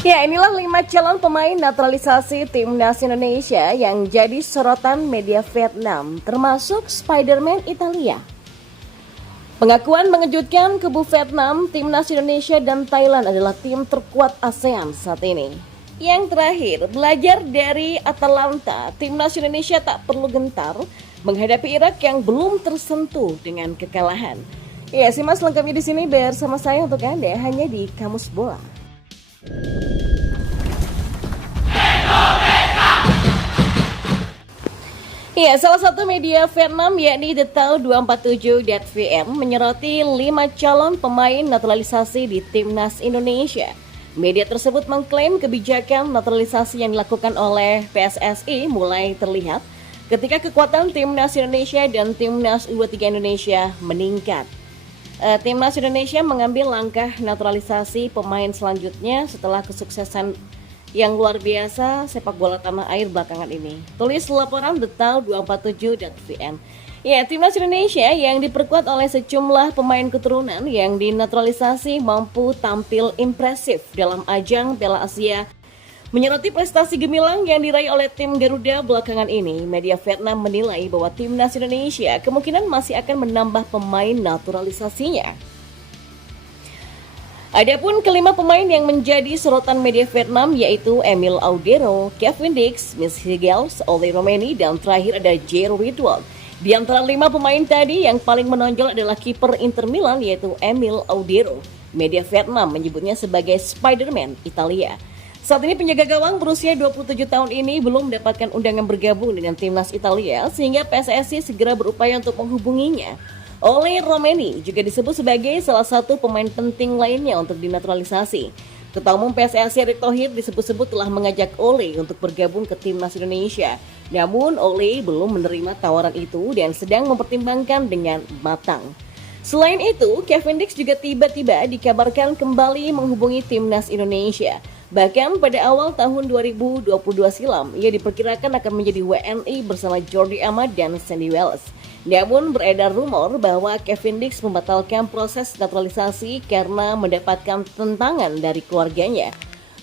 Ya, inilah 5 calon pemain naturalisasi timnas Indonesia yang jadi sorotan media Vietnam, termasuk Spiderman Italia. Pengakuan mengejutkan kubu Vietnam, timnas Indonesia dan Thailand adalah tim terkuat ASEAN saat ini. Yang terakhir, belajar dari Atalanta, timnas Indonesia tak perlu gentar menghadapi Irak yang belum tersentuh dengan kekalahan. Ya, simak lengkapnya di sini bersama saya untuk Anda hanya di Kamus Bola. Ya, salah satu media Vietnam yakni Detail247.vn menyoroti 5 calon pemain naturalisasi di timnas Indonesia. Media tersebut mengklaim kebijakan naturalisasi yang dilakukan oleh PSSI mulai terlihat ketika kekuatan timnas Indonesia dan timnas U23 Indonesia meningkat. Timnas Indonesia mengambil langkah naturalisasi pemain selanjutnya setelah kesuksesan yang luar biasa sepak bola tanah air belakangan ini. Tulis laporan Detail247.vn. Ya, timnas Indonesia yang diperkuat oleh sejumlah pemain keturunan yang dinaturalisasi mampu tampil impresif dalam ajang Piala Asia. Menyoroti prestasi gemilang yang diraih oleh tim Garuda belakangan ini, media Vietnam menilai bahwa timnas Indonesia kemungkinan masih akan menambah pemain naturalisasinya. Adapun kelima pemain yang menjadi sorotan media Vietnam yaitu Emil Audero, Kevin Dix, Miss Higels, Ole Romeni, dan terakhir ada Jairo Ridwan. Di antara 5 pemain tadi yang paling menonjol adalah kiper Inter Milan yaitu Emil Audero. Media Vietnam menyebutnya sebagai Spiderman Italia. Saat ini penjaga gawang berusia 27 tahun ini belum mendapatkan undangan bergabung dengan timnas Italia sehingga PSSI segera berupaya untuk menghubunginya. Ole Romeni juga disebut sebagai salah satu pemain penting lainnya untuk dinaturalisasi. Ketua Umum PSSI Erick Thohir disebut-sebut telah mengajak Ole untuk bergabung ke timnas Indonesia. Namun Ole belum menerima tawaran itu dan sedang mempertimbangkan dengan matang. Selain itu, Kevin Dix juga tiba-tiba dikabarkan kembali menghubungi timnas Indonesia. Bahkan pada awal tahun 2022 silam, ia diperkirakan akan menjadi WNI bersama Jordi Amat dan Sandy Wells. Namun beredar rumor bahwa Kevin Dix membatalkan proses naturalisasi karena mendapatkan tentangan dari keluarganya.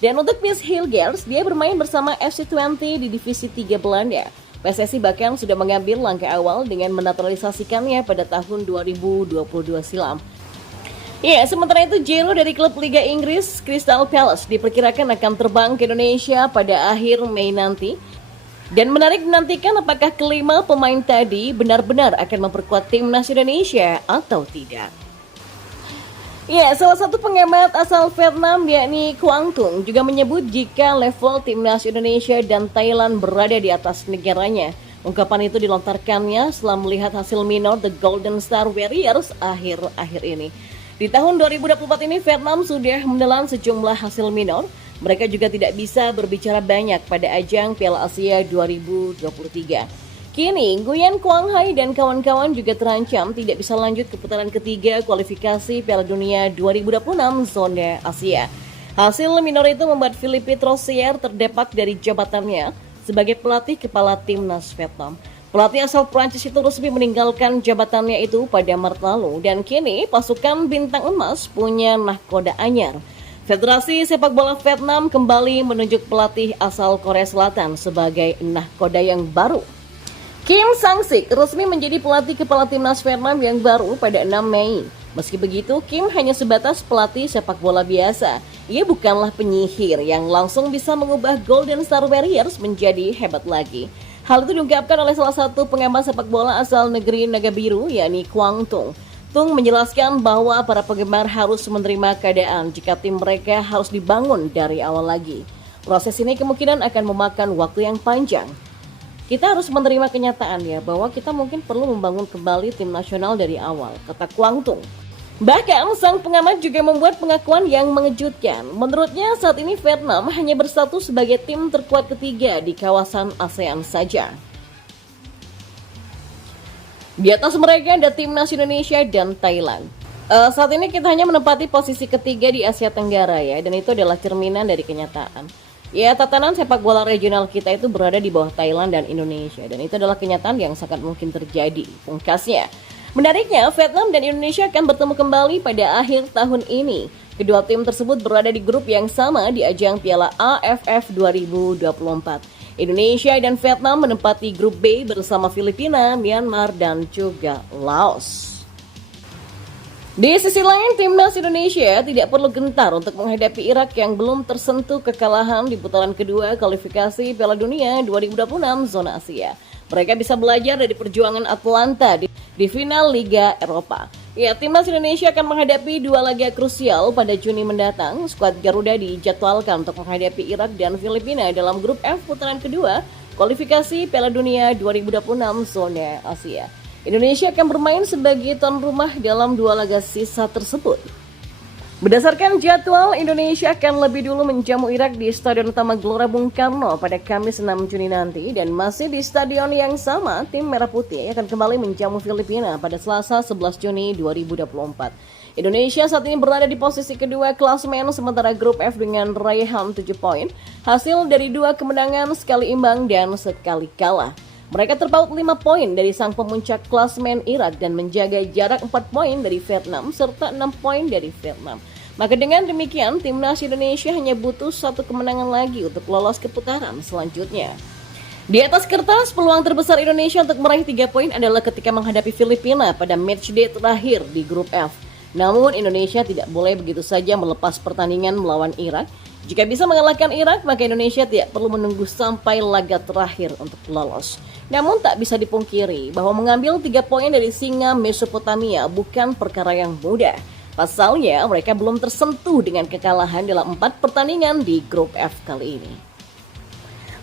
Dan untuk Miss Hilgers, dia bermain bersama FC20 di Divisi 3 Belanda. PSSI bahkan sudah mengambil langkah awal dengan menaturalisasikannya pada tahun 2022 silam. Ya, sementara itu Jairo dari klub Liga Inggris Crystal Palace diperkirakan akan terbang ke Indonesia pada akhir Mei nanti. Dan menarik menantikan apakah kelima pemain tadi benar-benar akan memperkuat timnas Indonesia atau tidak. Ya, salah satu pengamat asal Vietnam yakni Quang Tung juga menyebut jika level timnas Indonesia dan Thailand berada di atas negaranya. Ungkapan itu dilontarkannya setelah melihat hasil minor The Golden Star Warriors akhir-akhir ini. Di tahun 2024 ini Vietnam sudah menelan sejumlah hasil minor. Mereka juga tidak bisa berbicara banyak pada ajang Piala Asia 2023. Kini, Nguyen Quang Hai dan kawan-kawan juga terancam tidak bisa lanjut ke putaran ketiga kualifikasi Piala Dunia 2026 zona Asia. Hasil minor itu membuat Philippe Troussier terdepak dari jabatannya sebagai pelatih kepala timnas Vietnam. Pelatih asal Prancis itu resmi meninggalkan jabatannya itu pada Maret lalu dan kini pasukan bintang emas punya nahkoda anyar. Federasi Sepak Bola Vietnam kembali menunjuk pelatih asal Korea Selatan sebagai nahkoda yang baru. Kim Sang-sik resmi menjadi pelatih kepala timnas Vietnam yang baru pada 6 Mei. Meski begitu, Kim hanya sebatas pelatih sepak bola biasa. Ia bukanlah penyihir yang langsung bisa mengubah Golden Star Warriors menjadi hebat lagi. Hal itu diungkapkan oleh salah satu pengamat sepak bola asal negeri Naga Biru, yakni Quang Tung. Tung menjelaskan bahwa para penggemar harus menerima keadaan jika tim mereka harus dibangun dari awal lagi. Proses ini kemungkinan akan memakan waktu yang panjang. Kita harus menerima kenyataan ya bahwa kita mungkin perlu membangun kembali tim nasional dari awal, kata Quang Tung. Bahkan sang pengamat juga membuat pengakuan yang mengejutkan. Menurutnya saat ini Vietnam hanya berstatus sebagai tim terkuat ketiga di kawasan ASEAN saja. Di atas mereka ada timnas Indonesia dan Thailand. Saat ini kita hanya menempati posisi ketiga di Asia Tenggara ya, dan itu adalah cerminan dari kenyataan. Ya, tatanan sepak bola regional kita itu berada di bawah Thailand dan Indonesia, dan itu adalah kenyataan yang sangat mungkin terjadi. Pungkasnya, Menariknya, Vietnam dan Indonesia akan bertemu kembali pada akhir tahun ini. Kedua tim tersebut berada di grup yang sama di ajang Piala AFF 2024. Indonesia dan Vietnam menempati grup B bersama Filipina, Myanmar, dan juga Laos. Di sisi lain, timnas Indonesia tidak perlu gentar untuk menghadapi Irak yang belum tersentuh kekalahan di putaran kedua kualifikasi Piala Dunia 2026 zona Asia. Mereka bisa belajar dari perjuangan Atlanta di final Liga Eropa. Ya, timnas Indonesia akan menghadapi dua laga krusial pada Juni mendatang. Skuad Garuda dijadwalkan untuk menghadapi Irak dan Filipina dalam grup F putaran kedua kualifikasi Piala Dunia 2026 zona Asia. Indonesia akan bermain sebagai tuan rumah dalam dua laga sisa tersebut. Berdasarkan jadwal, Indonesia akan lebih dulu menjamu Irak di Stadion Utama Gelora Bung Karno pada Kamis 6 Juni nanti, dan masih di stadion yang sama, tim Merah Putih akan kembali menjamu Filipina pada Selasa 11 Juni 2024. Indonesia saat ini berada di posisi kedua klasemen sementara grup F dengan raihan 7 poin, hasil dari 2 kemenangan, sekali imbang dan sekali kalah. Mereka terpaut 5 poin dari sang pemuncak klasemen Irak dan menjaga jarak 4 poin dari Vietnam serta 6 poin dari Vietnam. Maka dengan demikian, timnas Indonesia hanya butuh 1 kemenangan lagi untuk lolos ke putaran selanjutnya. Di atas kertas, peluang terbesar Indonesia untuk meraih 3 poin adalah ketika menghadapi Filipina pada matchday terakhir di grup F. Namun Indonesia tidak boleh begitu saja melepas pertandingan melawan Irak. Jika bisa mengalahkan Irak, maka Indonesia tidak perlu menunggu sampai laga terakhir untuk lolos. Namun tak bisa dipungkiri bahwa mengambil 3 poin dari singa Mesopotamia bukan perkara yang mudah. Pasalnya, mereka belum tersentuh dengan kekalahan dalam 4 pertandingan di grup F kali ini.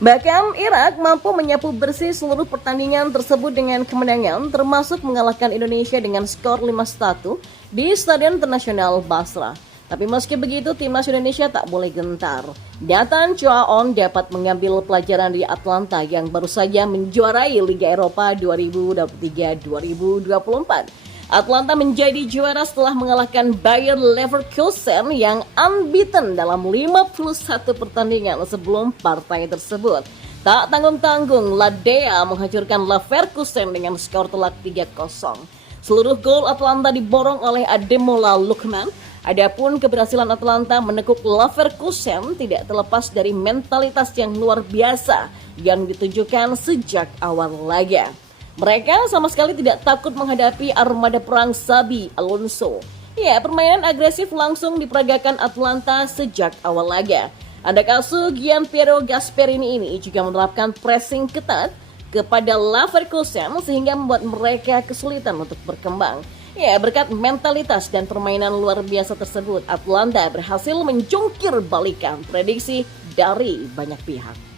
Bahkan Irak mampu menyapu bersih seluruh pertandingan tersebut dengan kemenangan, termasuk mengalahkan Indonesia dengan skor 5-1 di Stadion Internasional Basra. Tapi meski begitu, timnas Indonesia tak boleh gentar. Nathan Choaon dapat mengambil pelajaran di Atlanta yang baru saja menjuarai Liga Eropa 2023-2024. Atlanta menjadi juara setelah mengalahkan Bayer Leverkusen yang unbeaten dalam 51 pertandingan sebelum partai tersebut. Tak tanggung-tanggung, Ladea menghancurkan Leverkusen dengan skor telak 3-0. Seluruh gol Atlanta diborong oleh Ademola Lookman. Adapun keberhasilan Atlanta menekuk Leverkusen tidak terlepas dari mentalitas yang luar biasa yang ditunjukkan sejak awal laga. Mereka sama sekali tidak takut menghadapi armada perang Xabi Alonso. Ya, permainan agresif langsung diperagakan Atlanta sejak awal laga. Anak asuh Gianpiero Gasperini ini juga menerapkan pressing ketat kepada Leverkusen sehingga membuat mereka kesulitan untuk berkembang. Ya, berkat mentalitas dan permainan luar biasa tersebut, Atlanta berhasil menjungkir balikan prediksi dari banyak pihak.